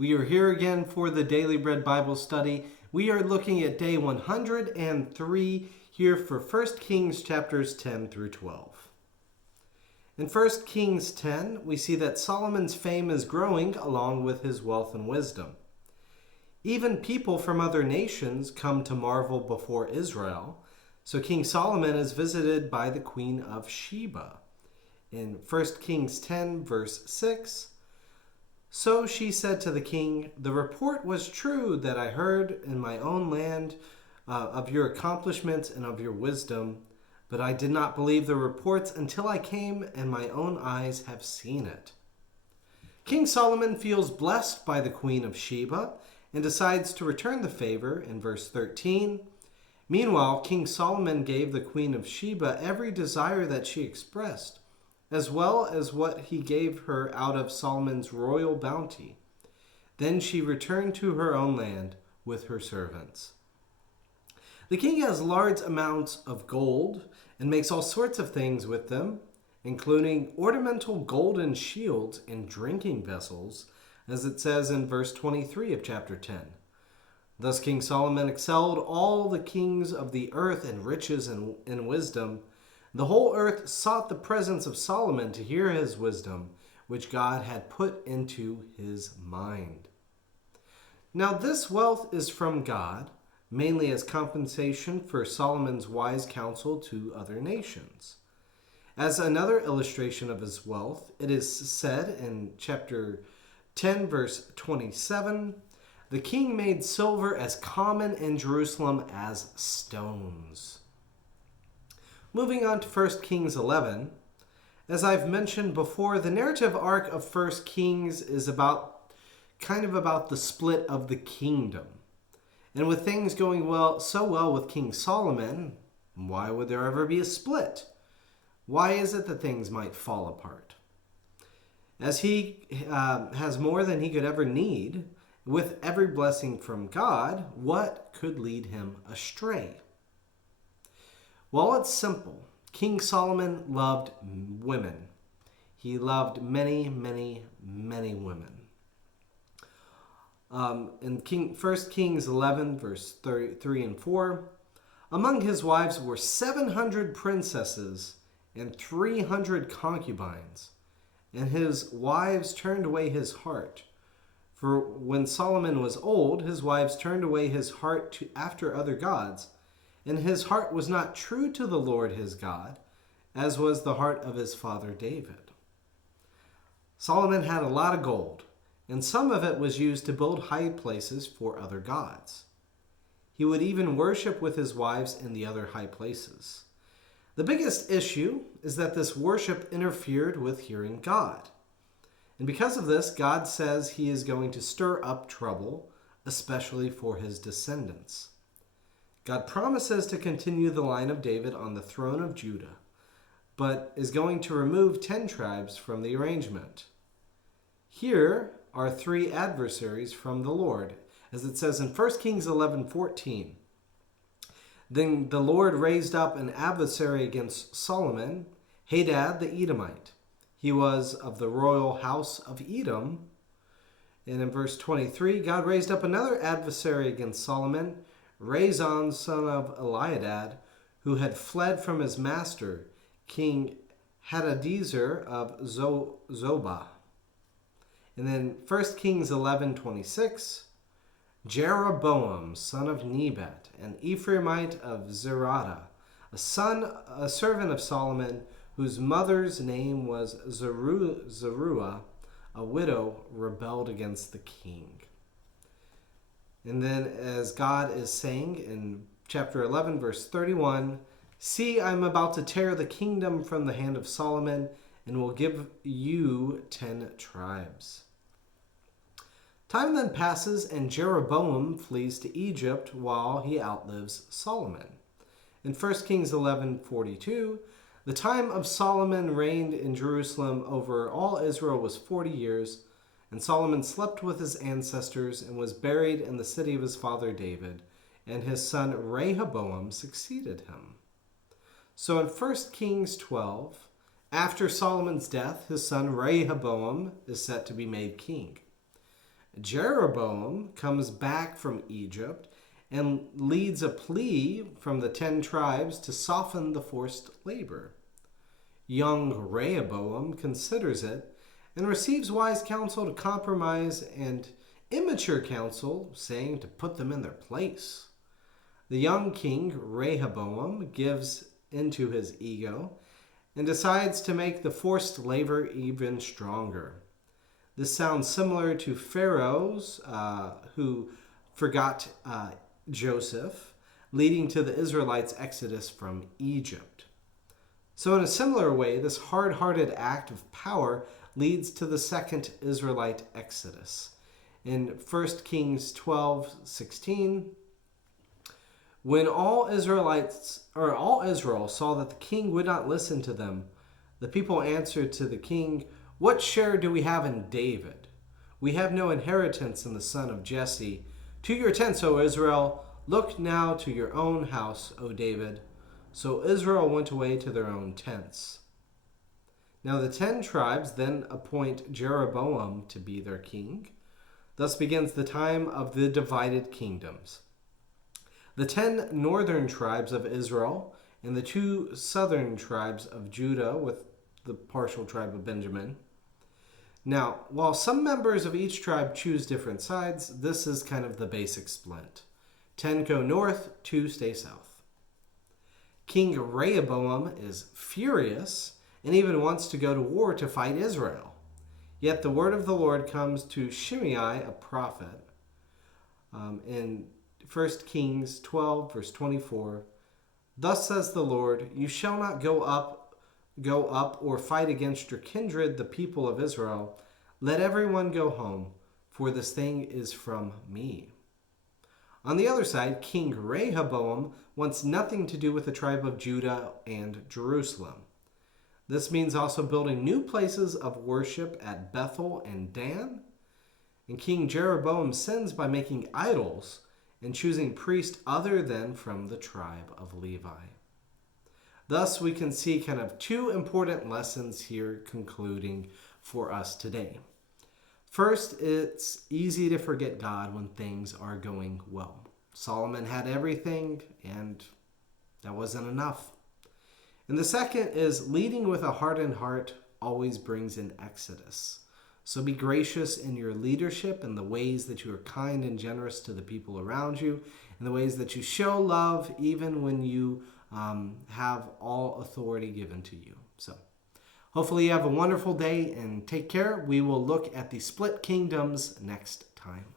We are here again for the Daily Bread Bible study. We are looking at day 103 here for 1 Kings chapters 10 through 12. In 1 Kings 10, we see that Solomon's fame is growing along with his wealth and wisdom. Even people from other nations come to marvel before Israel, so King Solomon is visited by the Queen of Sheba. In 1 Kings 10, verse 6, "So she said to the king, 'The report was true that I heard in my own land of your accomplishments and of your wisdom, but I did not believe the reports until I came and my own eyes have seen it.'" King Solomon feels blessed by the Queen of Sheba and decides to return the favor in verse 13. Meanwhile, King Solomon gave the Queen of Sheba every desire that she expressed, as well as what he gave her out of Solomon's royal bounty. Then she returned to her own land with her servants. The king has large amounts of gold and makes all sorts of things with them, including ornamental golden shields and drinking vessels, as it says in verse 23 of chapter 10. Thus King Solomon excelled all the kings of the earth in riches and wisdom. The whole earth sought the presence of Solomon to hear his wisdom, which God had put into his mind. Now this wealth is from God, mainly as compensation for Solomon's wise counsel to other nations. As another illustration of his wealth, it is said in chapter 10, verse 27, "The king made silver as common in Jerusalem as stones." Moving on to 1 Kings 11, as I've mentioned before, the narrative arc of 1 Kings is about the split of the kingdom. And with things going so well with King Solomon, why would there ever be a split? Why is it that things might fall apart? As he has more than he could ever need, with every blessing from God, what could lead him astray? Well, it's simple. King Solomon loved women. He loved many, many, many women. In 1 Kings 11, verse 3 and 4, among his wives were 700 princesses and 300 concubines, and his wives turned away his heart. For when Solomon was old, his wives turned away his heart after other gods, and his heart was not true to the Lord his God, as was the heart of his father David. Solomon had a lot of gold, and some of it was used to build high places for other gods. He would even worship with his wives in the other high places. The biggest issue is that this worship interfered with hearing God. And because of this, God says he is going to stir up trouble, especially for his descendants. God promises to continue the line of David on the throne of Judah, but is going to remove 10 tribes from the arrangement. Here are 3 adversaries from the Lord, as it says in 1 Kings 11:14. Then the Lord raised up an adversary against Solomon, Hadad the Edomite. He was of the royal house of Edom. And in verse 23, God raised up another adversary against Solomon, Rezon, son of Eliadad, who had fled from his master, King Hadadezer of Zobah. And then 1 Kings 11:26, Jeroboam, son of Nebat, an Ephraimite of Zerada, a servant of Solomon, whose mother's name was Zeruiah, a widow, rebelled against the king. And then as God is saying in chapter 11, verse 31, "See, I am about to tear the kingdom from the hand of Solomon and will give you 10 tribes." Time then passes and Jeroboam flees to Egypt while he outlives Solomon. In 1 Kings 11:42, the time of Solomon reigned in Jerusalem over all Israel was 40 years, and Solomon slept with his ancestors and was buried in the city of his father David, and his son Rehoboam succeeded him. So in 1 Kings 12, after Solomon's death, his son Rehoboam is set to be made king. Jeroboam comes back from Egypt and leads a plea from the 10 tribes to soften the forced labor. Young Rehoboam considers it and receives wise counsel to compromise and immature counsel saying to put them in their place. The young king Rehoboam gives into his ego and decides to make the forced labor even stronger. This sounds similar to Pharaoh's who forgot Joseph, leading to the Israelites' exodus from Egypt. So in a similar way, this hard-hearted act of power leads to the second Israelite exodus. In 1 Kings 12:16, when all Israel saw that the king would not listen to them, the people answered to the king, "What share do we have in David? We have no inheritance in the son of Jesse. To your tents, O Israel. Look now to your own house, O David." So Israel went away to their own tents. Now the 10 tribes then appoint Jeroboam to be their king. Thus begins the time of the divided kingdoms. The 10 northern tribes of Israel and the 2 southern tribes of Judah with the partial tribe of Benjamin. Now, while some members of each tribe choose different sides, this is kind of the basic split. 10 go north, 2 stay south. King Rehoboam is furious and even wants to go to war to fight Israel. Yet the word of the Lord comes to Shimei, a prophet, in 1 Kings 12, verse 24. "Thus says the Lord, you shall not go up or fight against your kindred, the people of Israel. Let everyone go home, for this thing is from me." On the other side, King Rehoboam wants nothing to do with the tribe of Judah and Jerusalem. This means also building new places of worship at Bethel and Dan. And King Jeroboam sins by making idols and choosing priests other than from the tribe of Levi. Thus, we can see kind of 2 important lessons here concluding for us today. First, it's easy to forget God when things are going well. Solomon had everything, and that wasn't enough. And the second is leading with a hardened heart always brings an exodus. So be gracious in your leadership in the ways that you are kind and generous to the people around you, in the ways that you show love even when you have all authority given to you. So hopefully you have a wonderful day and take care. We will look at the split kingdoms next time.